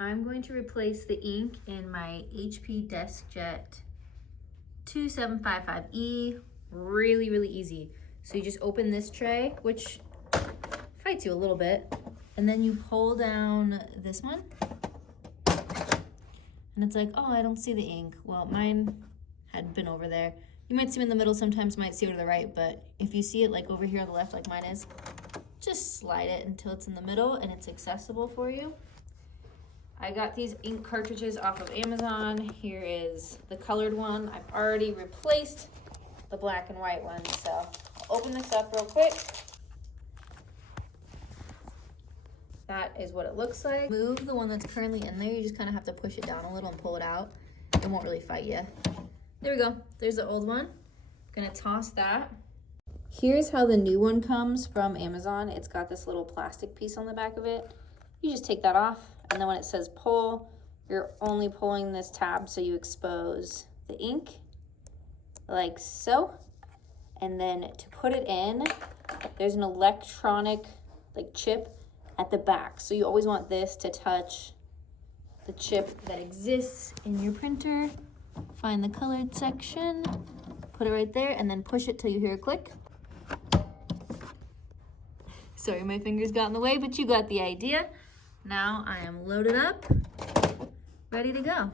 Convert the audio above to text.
I'm going to replace the ink in my HP DeskJet 2755E. Really, really easy. So you just open this tray, which fights you a little bit, and then you pull down this one, and it's like, oh, I don't see the ink. Well, mine had been over there. You might see them in the middle, sometimes you might see it to the right, but if you see it like over here on the left like mine is, just slide it until it's in the middle and it's accessible for you. I got these ink cartridges off of Amazon. Here is the colored one. I've already replaced the black and white one, so I'll open this up real quick. That is what it looks like. Move the one that's currently in there. You just kind of have to push it down a little and pull it out. It won't really fight you. There we go. There's the old one. I'm gonna toss that. Here's how the new one comes from Amazon. It's got this little plastic piece on the back of it. You just take that off, and then when it says pull, you're only pulling this tab so you expose the ink, like so. And then to put it in, there's an electronic like chip at the back. So you always want this to touch the chip that exists in your printer. Find the colored section, put it right there, and then push it till you hear a click. Sorry, my fingers got in the way, but you got the idea. Now I am loaded up, ready to go.